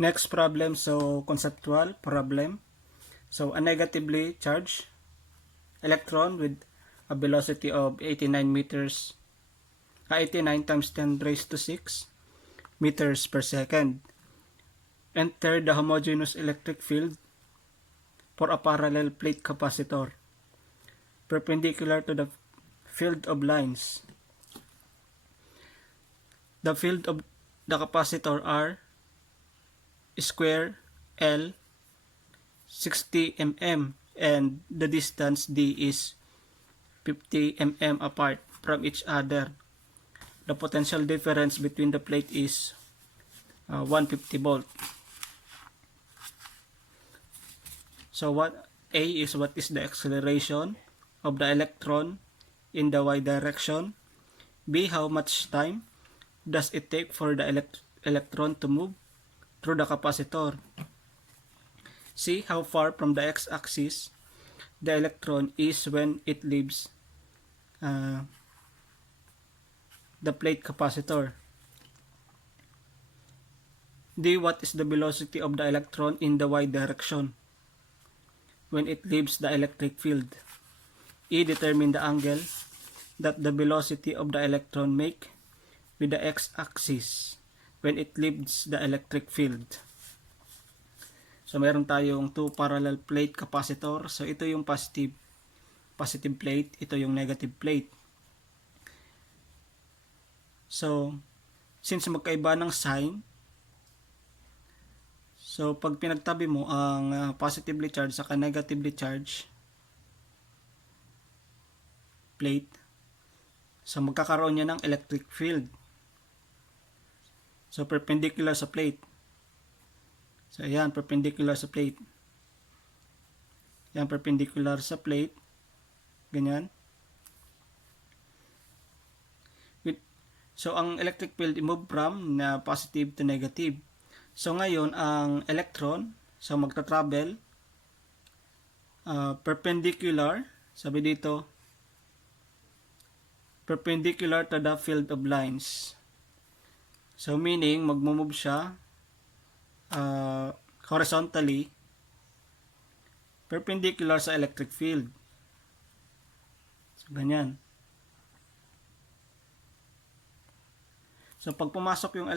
Next problem, so conceptual problem. So a negatively charged electron with a velocity of 89 times 10 raised to 6 meters per second entered the homogeneous electric field for a parallel plate capacitor perpendicular to the field of lines. The field of the capacitor R square L 60 mm and the distance D is 50 mm apart from each other. The potential difference between the plate is 150 volt. So what is the acceleration of the electron in the y direction? B, how much time does it take for the electron to move through the capacitor? C, how far from the x-axis the electron is when it leaves the plate capacitor? D, what is the velocity of the electron in the y direction when it leaves the electric field? E, determine the angle that the velocity of the electron make with the x-axis when it leaves the electric field. So meron tayong two parallel plate capacitor. So ito yung positive plate, ito yung negative plate. So since magkaiba ng sign, so pag pinagtabi mo ang positively charged saka negatively charged plate, so magkakaroon niya ng electric field. So perpendicular sa plate. So ayan, perpendicular sa plate. Ayan, perpendicular sa plate. Ganyan. So ang electric field i-move from na positive to negative. So ngayon, ang electron, so magta-travel perpendicular, sabi dito, perpendicular to the field of lines. So meaning, magmo-move siya horizontally perpendicular sa electric field. So ganyan. So pag pumasok yung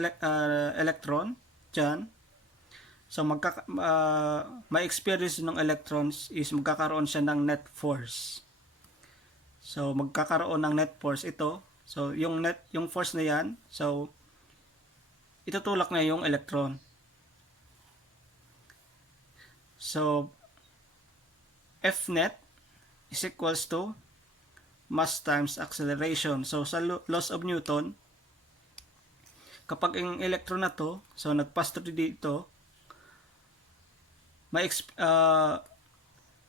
electron dyan, so ma-experience ng electrons is magkakaroon siya ng net force. So magkakaroon ng net force ito. So yung force na yan, so itutulak na yung electron. So F net is equals to mass times acceleration. So sa laws of Newton, kapag ang electron na to, so nagpass through dito,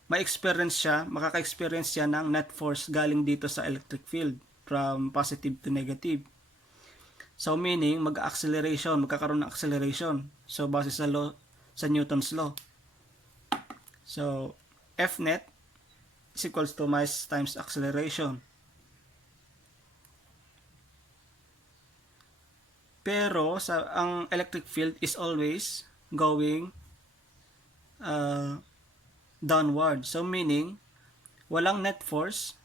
ma-experience siya, makaka-experience siya ng net force galing dito sa electric field from positive to negative. So meaning magkakaroon ng acceleration. So base sa Newton's law. So F net is equals to mass times acceleration. Pero ang electric field is always going downward. So meaning walang net force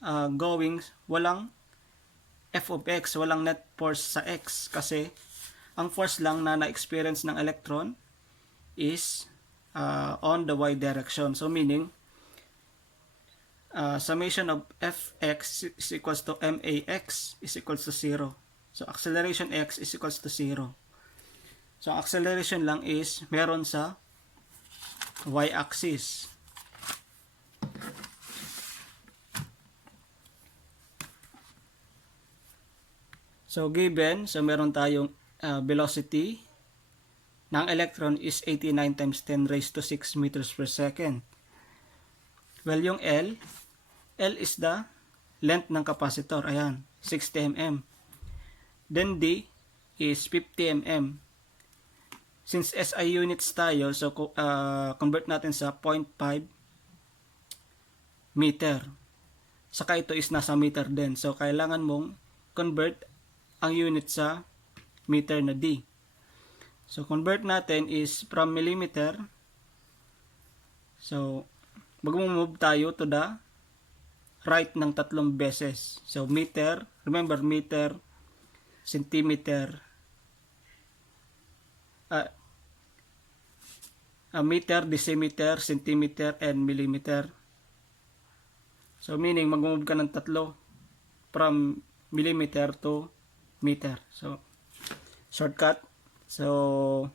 walang F of x, walang net force sa x kasi ang force lang na na-experience ng electron is on the y direction. So meaning summation of fx is equals to max is equals to 0. So acceleration x is equals to 0. So acceleration lang is meron sa y-axis. So given, so meron tayong velocity ng electron is 89 times 10 raised to 6 meters per second. Well, yung L is the length ng capacitor. Ayan, 60 mm. Then D is 50 mm. Since SI units tayo, so convert natin sa 0.5 meter. Saka ito is nasa meter din. So kailangan mong convert ang unit sa meter na D. So, convert natin is from millimeter. So, mag-move tayo to the right ng 3 beses. So, meter, remember meter, centimeter, meter, decimeter, centimeter, and millimeter. So, meaning, mag-move ka ng 3 from millimeter to meter. So, shortcut. So,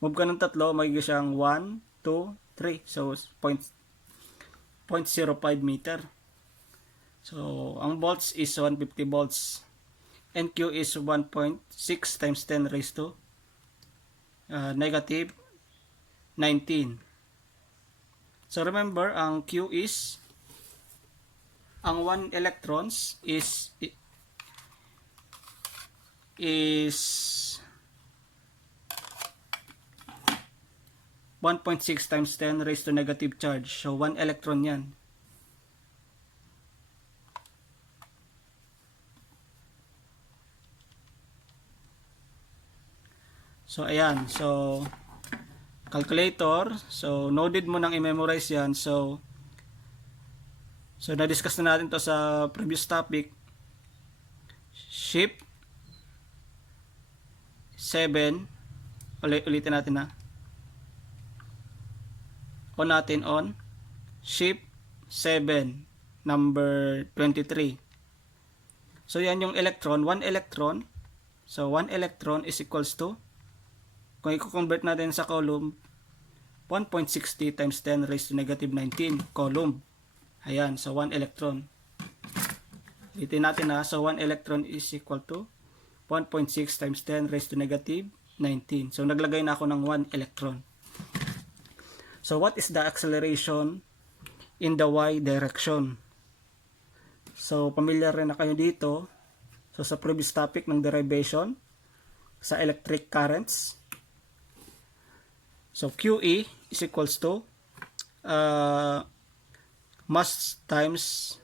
move ka ng 3, magiging siyang 1, 2, 3. So, 0.05 meter. So, ang volts is 150 volts. And Q is 1.6 times 10 raised to negative 19. So, remember, ang Q is, ang 1 electrons is 1.6 times 10 raised to negative charge. So, 1 electron yan. So, ayan. So, calculator. So, noted mo nang i-memorize yan. So, na-discuss na natin to sa previous topic. Shift 7. Ulitin natin na. On natin on. Shift 7. Number 23. So, yan yung electron. 1 electron. So, 1 electron is equals to, kung i-convert natin sa coulomb, 1.60 times 10 raised to negative 19 coulomb. Ayan, so 1 electron. Ulitin natin na, so 1 electron is equal to 1.6 times 10 raised to negative 19. So naglagay na ako ng 1 electron. So what is the acceleration in the y direction? So familiar rin na kayo dito. So sa previous topic ng derivation sa electric currents. So QE is equals to mass times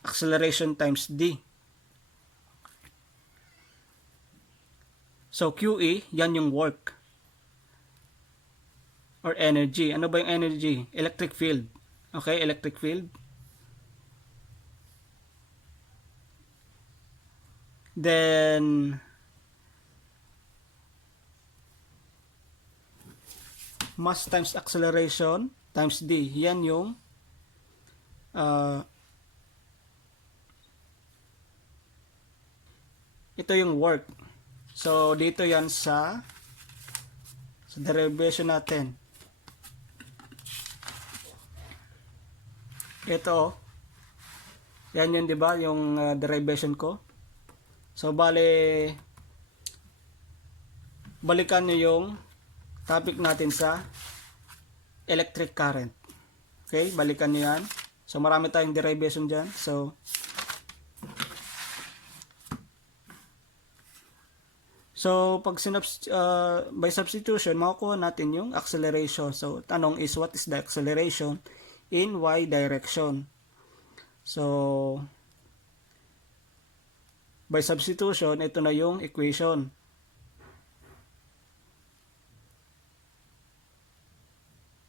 acceleration times d. So QE, yan yung work or energy. Ano ba yung energy? Electric field. Okay, electric field. Then mass times acceleration times d. Yan yung ito yung work. So dito yan sa derivation natin. Ito, yan yun, di ba, yung derivation ko. So balikan nyo yung topic natin sa electric current. Okay, balikan nyo yan. So marami tayong derivation dyan. So pag by substitution, makukuha natin yung acceleration. So tanong is, what is the acceleration in y direction? So by substitution, ito na yung equation.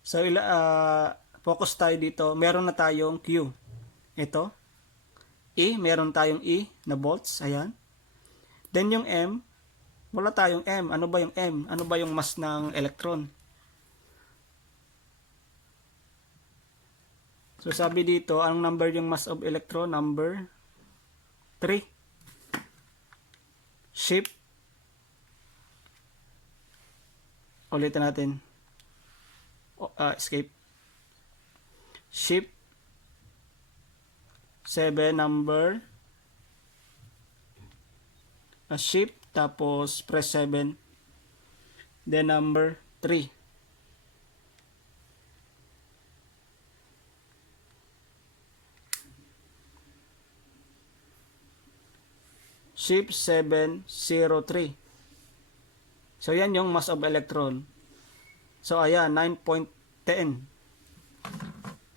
So focus tayo dito. Meron na tayong Q. Ito. E, meron tayong E na volts. Ayan. Then yung M, wala tayong M. Ano ba yung M? Ano ba yung mass ng electron? So sabi dito, ang number yung mass of electron? Number 3. Shift. Ulitin natin. Escape. Shift 7 number. Shift. Tapos press 7. Then number 3. Shift 703. So yan yung mass of electron. So ayan, 9.10.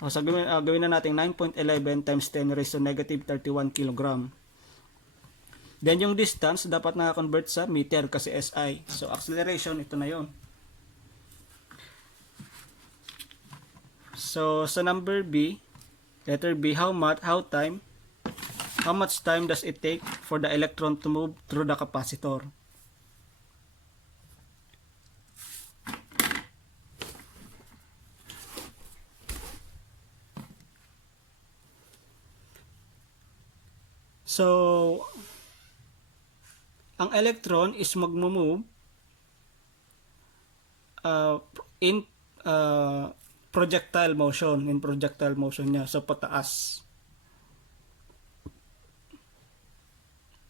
So gawin na natin 9.11 times 10 raised to negative 31 kg. Then yung distance, dapat na-convert sa meter kasi SI. So, acceleration, ito na yon. So, sa number B, letter B, how much time does it take for the electron to move through the capacitor? So, ang electron is magmo-move in projectile motion, niya, so pataas.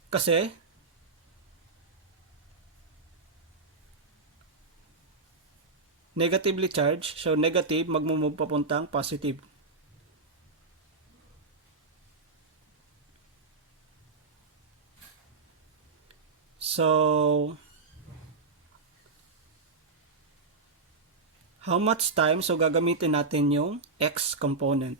Kasi negatively charged, so negative magmo-move papuntang positive. So, how much time? So, gagamitin natin yung x component.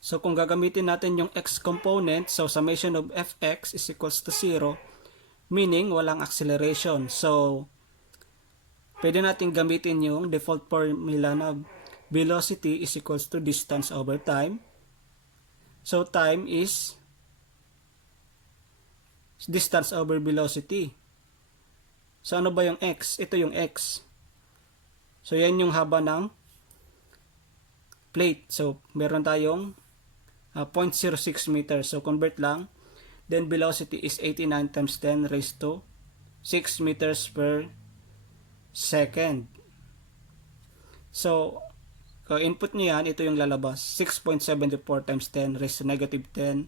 So, kung gagamitin natin yung x component, so summation of fx is equals to 0, meaning walang acceleration. So, pwede natin gamitin yung default formula na velocity is equals to distance over time. So, time is distance over velocity. So, ano ba yung x? Ito yung x. So, yan yung haba ng plate. So, meron tayong 0.06 meters. So, convert lang. Then, velocity is 89 times 10 raised to 6 meters per second. So, input nyo yan, ito yung lalabas. 6.74 times 10 raised to negative 10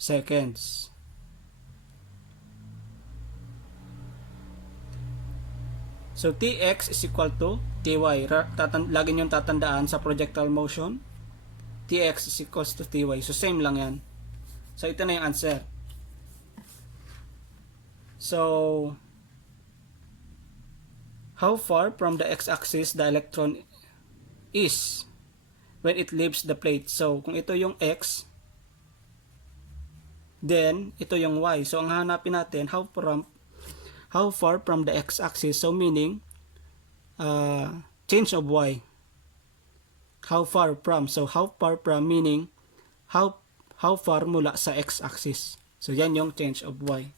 seconds. So, Tx is equal to Ty. Lagi nyo tatandaan sa projectile motion. Tx is equals to Ty. So, same lang yan. So, ito na yung answer. So, how far from the x-axis the electron is when it leaves the plate? So, kung ito yung x, then, ito yung y. So, ang hanapin natin, how far from the x-axis, so meaning change of y. How far from, so how far from meaning how far mula sa x-axis. So yan yung change of y.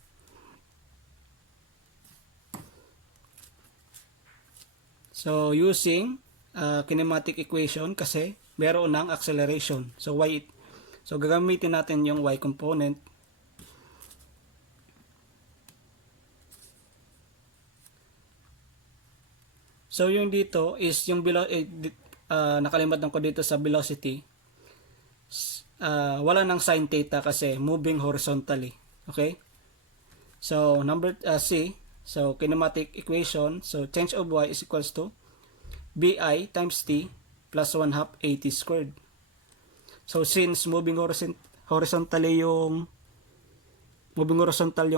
So using kinematic equation kasi meron ng acceleration. So gagamitin natin yung y component. So, yung dito is yung nakalimutan ko dito sa velocity. Wala nang sin theta kasi moving horizontally. Okay? So, number C. So, kinematic equation. So, change of y is equals to bi times t plus 1/2 at squared. So, since moving horizontal yung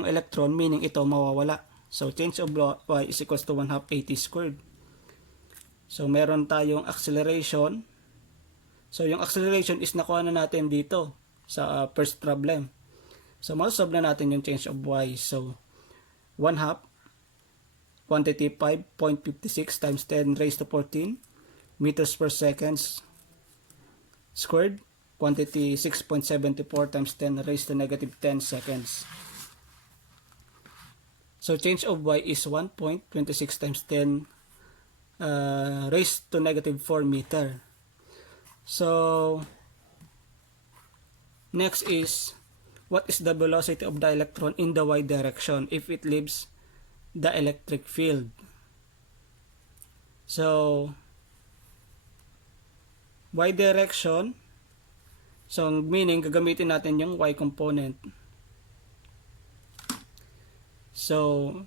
electron, meaning ito mawawala. So, change of y is equals to 1/2 at squared. So, meron tayong acceleration. So, yung acceleration is nakuha na natin dito sa first problem. So, masolve na natin yung change of y. So, 1/2 quantity 5.56 times 10 raised to 14 meters per second squared. Quantity 6.74 times 10 raised to negative 10 seconds. So, change of y is 1.26 times 10 raised to negative 4 meter. So, next is, what is the velocity of the electron in the y direction if it leaves the electric field? So, y direction, so meaning gagamitin natin yung y component. So,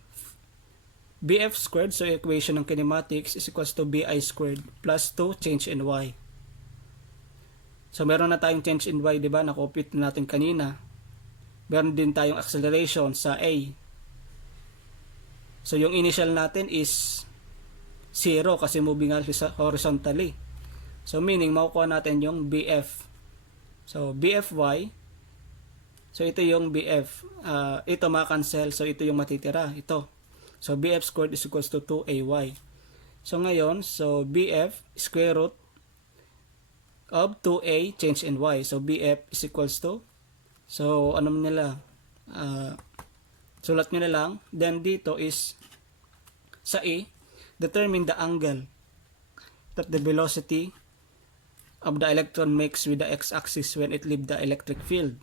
Bf squared, so equation ng kinematics is equals to Bi squared plus 2 change in y. So meron na tayong change in y, di ba? Na-compute natin kanina. Meron din tayong acceleration sa A. So yung initial natin is 0 kasi moving horizontally. So meaning makukuha natin yung Bf So, BFY. So, ito yung BF. Ito makancel. So, ito yung matitira. Ito. So, BF squared is equals to 2AY. So, ngayon, so BF square root of 2A change in Y. So, BF is equals to, so, ano nila, sulat nyo na lang. Then, dito is, sa A, determine the angle that the velocity of the electron makes with the x-axis when it leaves the electric field.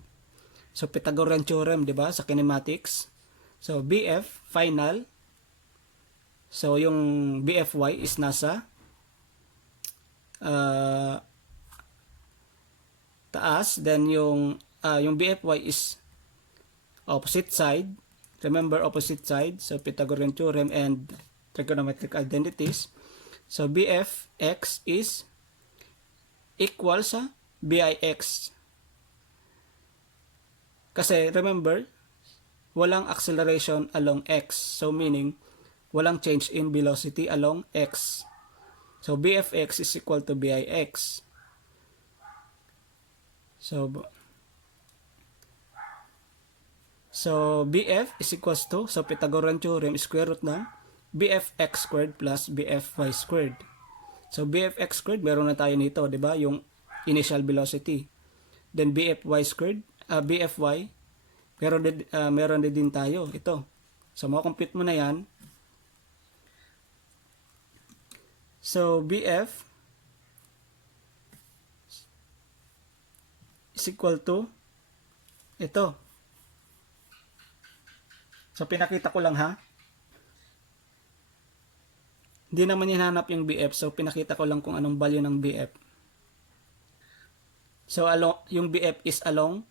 So, Pythagorean theorem, di ba, sa kinematics. So, BF, final. So, yung BFY is nasa taas. Then, yung BFY is opposite side. Remember, opposite side. So, Pythagorean theorem and trigonometric identities. So, BFX is equal sa BIX. Kasi, remember, walang acceleration along X. So, meaning, walang change in velocity along X. So, BFX is equal to BIX. So, BF is equals to, so Pythagorean theorem, square root ng BFX squared plus BFY squared. So, BFX squared, meron na tayo nito, di ba? Yung initial velocity. Then, BFY squared, BFY, meron din tayo. Ito. So, makompute mo na yan. So, BF is equal to ito. So, pinakita ko lang ha. Hindi naman hinanap yung BF. So, pinakita ko lang kung anong value ng BF. So, yung BF is along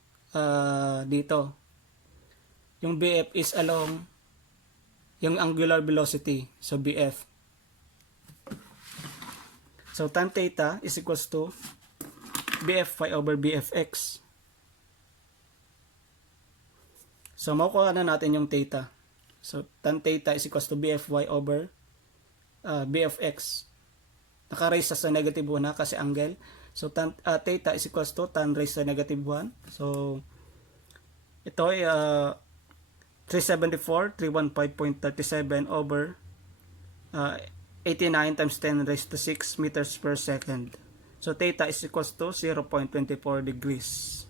dito. Yung BF is along yung angular velocity. So, BF. So, tan theta is equals to BFY over BFX. So, makukuha na natin yung theta. So, tan theta is equals to BFY over BFX. Naka-raise sa negative 1 na kasi angle. So, theta is equals to tan raised sa negative 1. So, ito ay 374, 315.37 over 89 times 10 raised to 6 meters per second. So, theta is equals to 0.24 degrees.